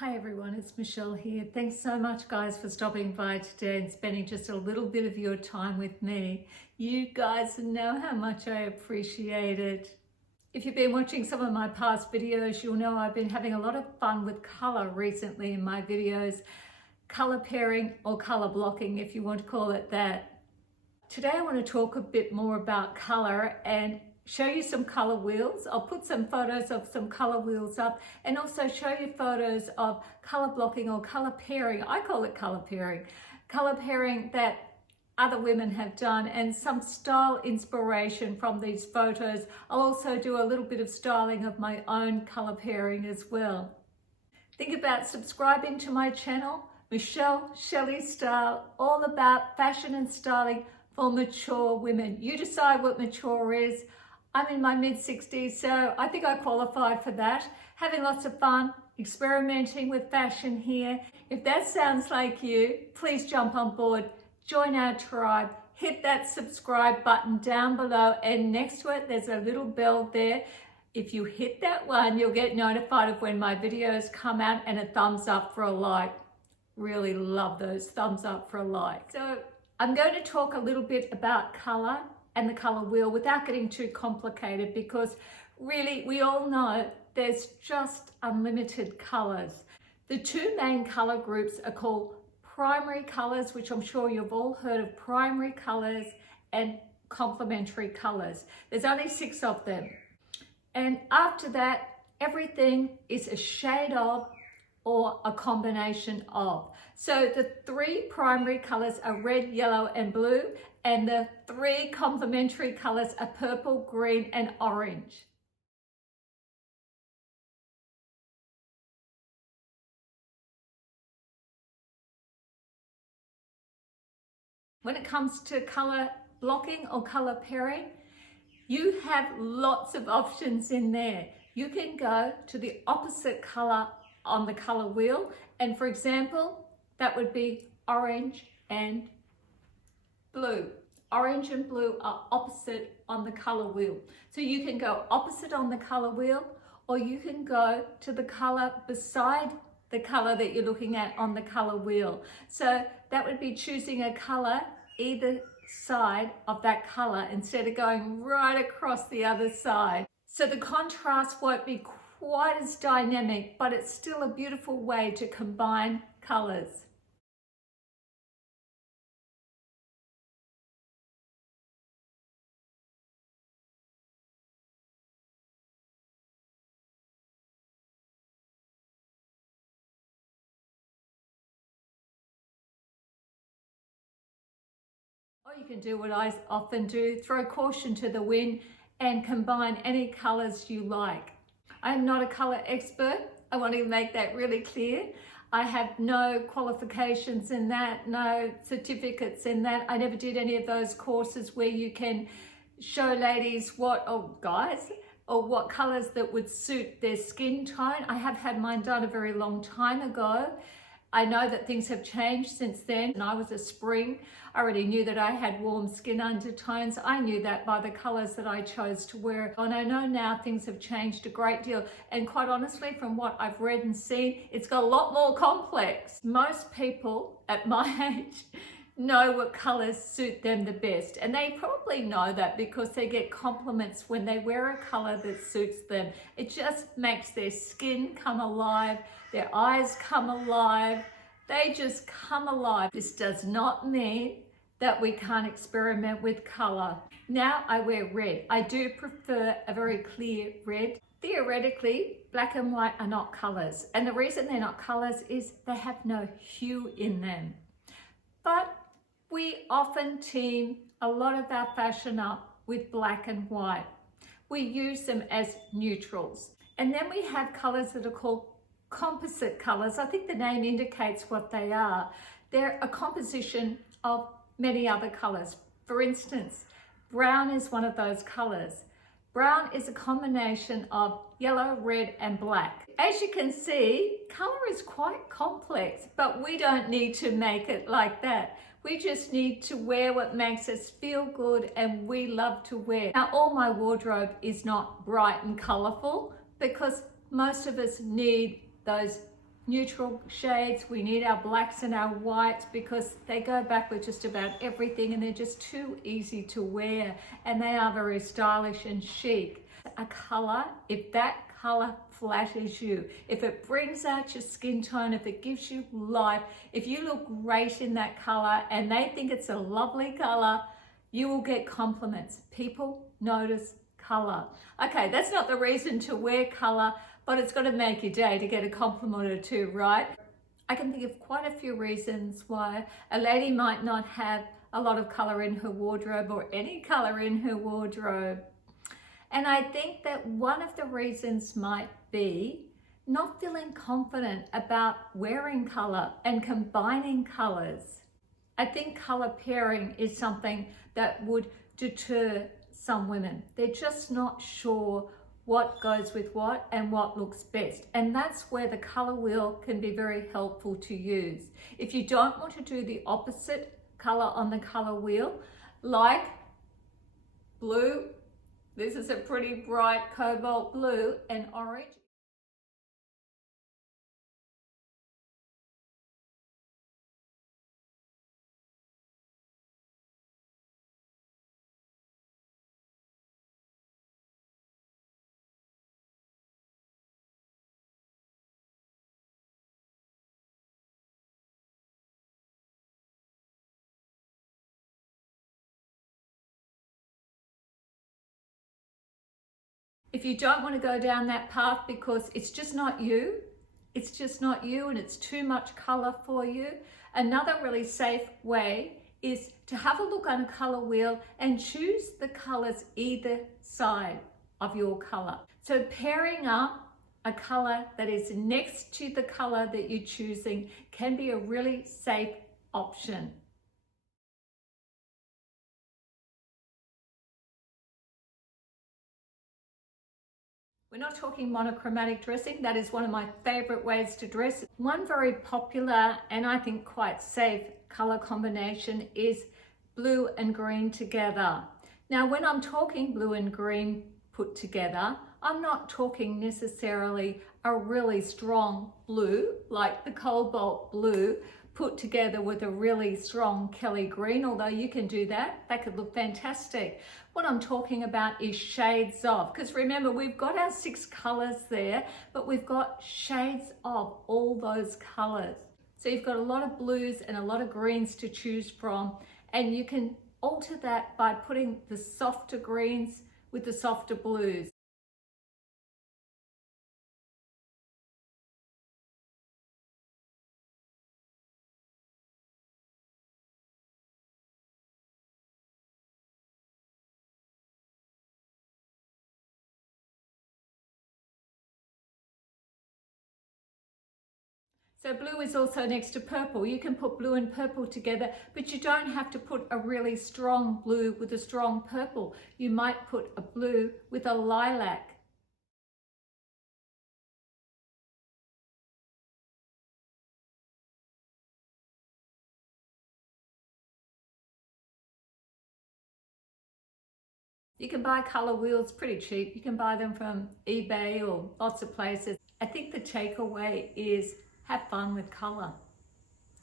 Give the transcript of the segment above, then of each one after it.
Hi everyone, it's Michelle here. Thanks so much guys for stopping by today and spending just a little bit of your time with me. You guys know how much I appreciate it. If you've been watching some of my past videos, you'll know I've been having a lot of fun with color recently in my videos. Color pairing or color blocking, if you want to call it that. Today I want to talk a bit more about color and show you some color wheels. I'll put some photos of some color wheels up and also show you photos of color blocking or color pairing. I call it color pairing that other women have done, and some style inspiration from these photos. I'll also do a little bit of styling of my own color pairing as well. Think about subscribing to my channel, Michelle Shelley Style, all about fashion and styling for mature women. You decide what mature is. I'm in my mid-60s, so I think I qualify for that. Having lots of fun, experimenting with fashion here. If that sounds like you, please jump on board, join our tribe, hit that subscribe button down below, and next to it, there's a little bell there. If you hit that one, you'll get notified of when my videos come out, and a thumbs up for a like. Really love those thumbs up for a like. So I'm going to talk a little bit about color and the color wheel without getting too complicated, because really we all know there's just unlimited colors. The two main color groups are called primary colors, which I'm sure you've all heard of, primary colors, and complementary colors. There's only 6 of them. And after that, everything is a shade of or a combination of. So the 3 primary colors are red, yellow, and blue, and the 3 complementary colors are purple, green, and orange. When it comes to color blocking or color pairing, you have lots of options in there. You can go to the opposite color on the color wheel, and for example, that would be orange and blue. Orange and blue are opposite on the color wheel. So you can go opposite on the color wheel, or you can go to the color beside the color that you're looking at on the color wheel. So that would be choosing a color either side of that color instead of going right across the other side. So the contrast won't be quite as dynamic, but it's still a beautiful way to combine colors. Or you can do what I often do, throw caution to the wind and combine any colors you like. I am not a color expert. I want to make that really clear. I have no qualifications in that, no certificates in that. I never did any of those courses where you can show ladies or guys, or what colors that would suit their skin tone. I have had mine done a very long time ago. I know that things have changed since then, and I was a spring. I already knew that I had warm skin undertones. I knew that by the colors that I chose to wear. And I know now things have changed a great deal. And quite honestly, from what I've read and seen, it's got a lot more complex. Most people at my age know what colors suit them the best, and they probably know that because they get compliments when they wear a color that suits them. It just makes their skin come alive, their eyes come alive, they just come alive. This does not mean that we can't experiment with color. Now I wear red. I do prefer a very clear red. Theoretically, black and white are not colors, and the reason they're not colors is they have no hue in them. But we often team a lot of our fashion up with black and white. We use them as neutrals. And then we have colors that are called composite colors. I think the name indicates what they are. They're a composition of many other colors. For instance, brown is one of those colors. Brown is a combination of yellow, red, and black. As you can see, color is quite complex, but we don't need to make it like that. We just need to wear what makes us feel good and we love to wear. Now, all my wardrobe is not bright and colourful because most of us need those neutral shades, we need our blacks and our whites because they go back with just about everything and they're just too easy to wear and they are very stylish and chic. A color, if that color flatters you, if it brings out your skin tone, if it gives you life, if you look great in that color and they think it's a lovely color, you will get compliments. People notice color. Okay, that's not the reason to wear color, but it's got to make your day to get a compliment or two, right? I can think of quite a few reasons why a lady might not have a lot of color in her wardrobe or any color in her wardrobe. And I think that one of the reasons might be not feeling confident about wearing color and combining colors. I think color pairing is something that would deter some women. They're just not sure what goes with what and what looks best. And that's where the color wheel can be very helpful to use. If you don't want to do the opposite color on the color wheel, like blue, this is a pretty bright cobalt blue, and orange. If you don't want to go down that path because it's just not you, it's just not you and it's too much color for you, another really safe way is to have a look on a color wheel and choose the colors either side of your color. So pairing up a color that is next to the color that you're choosing can be a really safe option. We're not talking monochromatic dressing. That is one of my favorite ways to dress. One very popular and I think quite safe color combination is blue and green together. Now, when I'm talking blue and green put together, I'm not talking necessarily a really strong blue like the cobalt blue put together with a really strong Kelly green, although you can do that. That could look fantastic. What I'm talking about is shades of, because remember, we've got our 6 colors there, but we've got shades of all those colors. So you've got a lot of blues and a lot of greens to choose from, and you can alter that by putting the softer greens with the softer blues. So blue is also next to purple. You can put blue and purple together, but you don't have to put a really strong blue with a strong purple. You might put a blue with a lilac. You can buy color wheels pretty cheap. You can buy them from eBay or lots of places. I think the takeaway is have fun with color.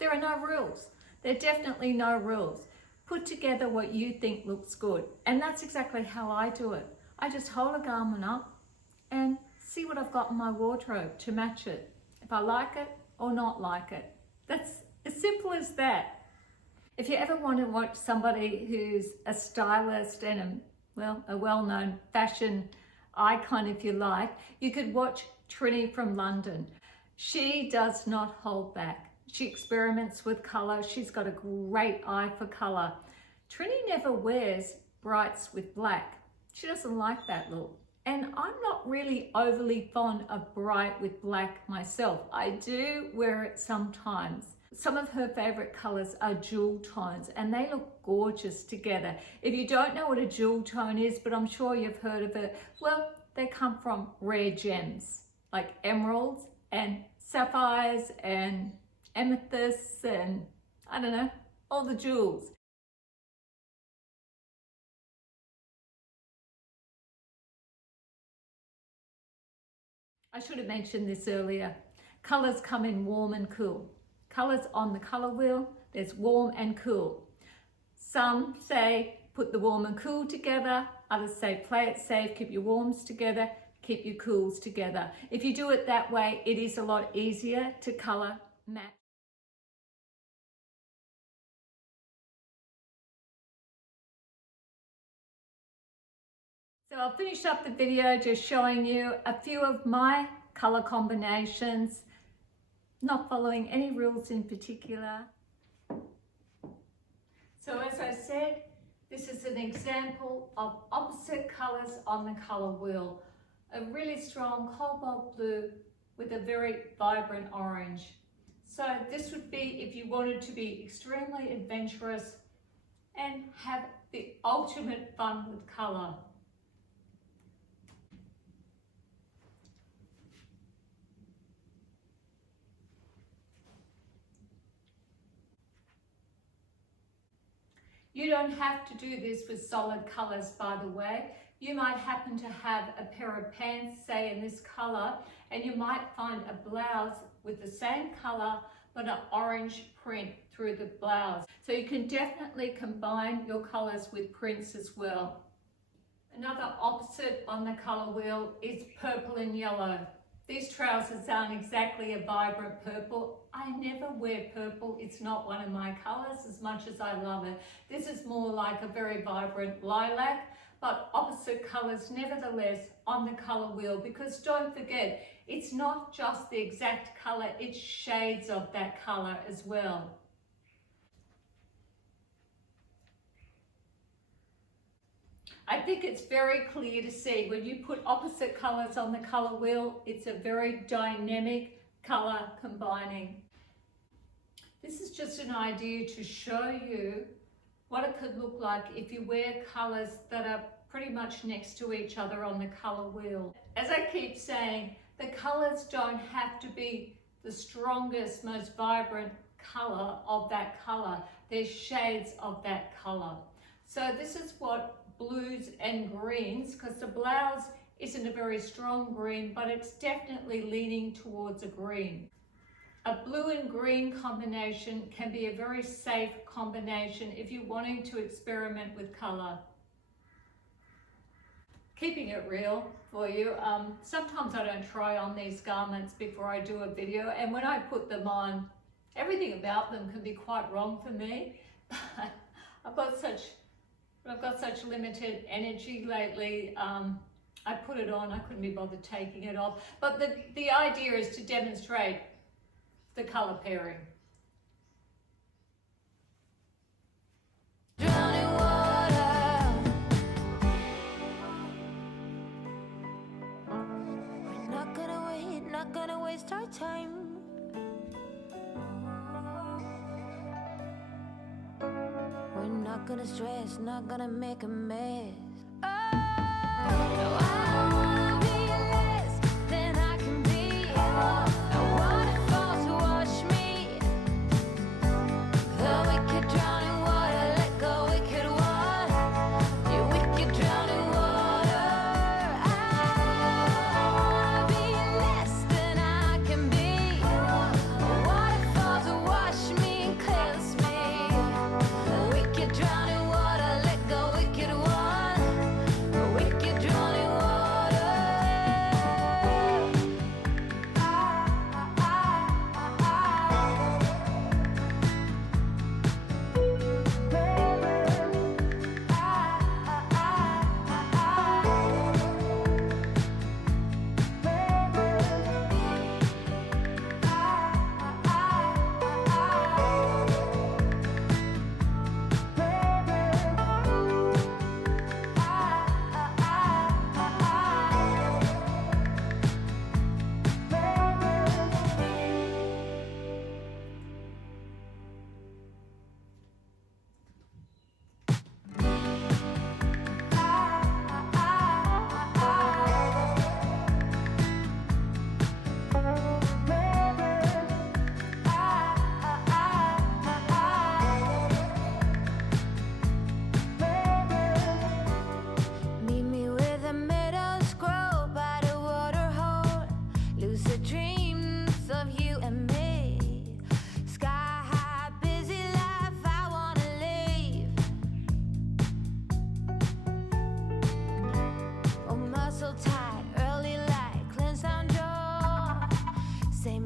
There are no rules. There are definitely no rules. Put together what you think looks good. And that's exactly how I do it. I just hold a garment up and see what I've got in my wardrobe to match it. If I like it or not like it. That's as simple as that. If you ever want to watch somebody who's a stylist and a well-known fashion icon, if you like, you could watch Trini from London. She does not hold back. She experiments with color. She's got a great eye for color. Trini never wears brights with black. She doesn't like that look. And I'm not really overly fond of bright with black myself. I do wear it sometimes. Some of her favorite colors are jewel tones and they look gorgeous together. If you don't know what a jewel tone is, but I'm sure you've heard of it, well, they come from rare gems like emeralds and sapphires and amethysts and I don't know, all the jewels. I should have mentioned this earlier. Colors come in warm and cool. Colors on the color wheel, there's warm and cool. Some say put the warm and cool together. Others say play it safe, keep your warms together, keep your cools together. If you do it that way, it is a lot easier to color match. So I'll finish up the video just showing you a few of my color combinations, not following any rules in particular. So as I said, this is an example of opposite colors on the color wheel. A really strong cobalt blue with a very vibrant orange. So this would be if you wanted to be extremely adventurous and have the ultimate fun with color. You don't have to do this with solid colors, by the way. You might happen to have a pair of pants, say in this color, and you might find a blouse with the same color, but an orange print through the blouse. So you can definitely combine your colors with prints as well. Another opposite on the color wheel is purple and yellow. These trousers aren't exactly a vibrant purple. I never wear purple. It's not one of my colors as much as I love it. This is more like a very vibrant lilac, but opposite colors nevertheless on the color wheel, because don't forget, it's not just the exact color, it's shades of that color as well. I think it's very clear to see when you put opposite colors on the color wheel, it's a very dynamic color combining. This is just an idea to show you what it could look like if you wear colors that are pretty much next to each other on the color wheel. As I keep saying, the colors don't have to be the strongest, most vibrant color of that color. There's shades of that color. So this is what blues and greens, because the blouse isn't a very strong green, but it's definitely leaning towards a green. A blue and green combination can be a very safe combination if you're wanting to experiment with color. Keeping it real for you, sometimes I don't try on these garments before I do a video, and when I put them on, everything about them can be quite wrong for me. I've got such limited energy lately. I put it on, I couldn't be bothered taking it off. But the idea is to demonstrate the color pairing. Drowning water. We're not gonna wait, not gonna waste our time. We're not gonna stress, not gonna make a mess. Oh, no, I don't wanna be less than I can be. I want it fall to wash me. The wicked drowning water, let go, wicked one. You wicked drowning water. I wanna be less than I can be. The water falls to wash me and cleanse me. The wicked drowning water, let go, wicked one.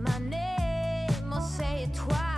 my name or say it twice.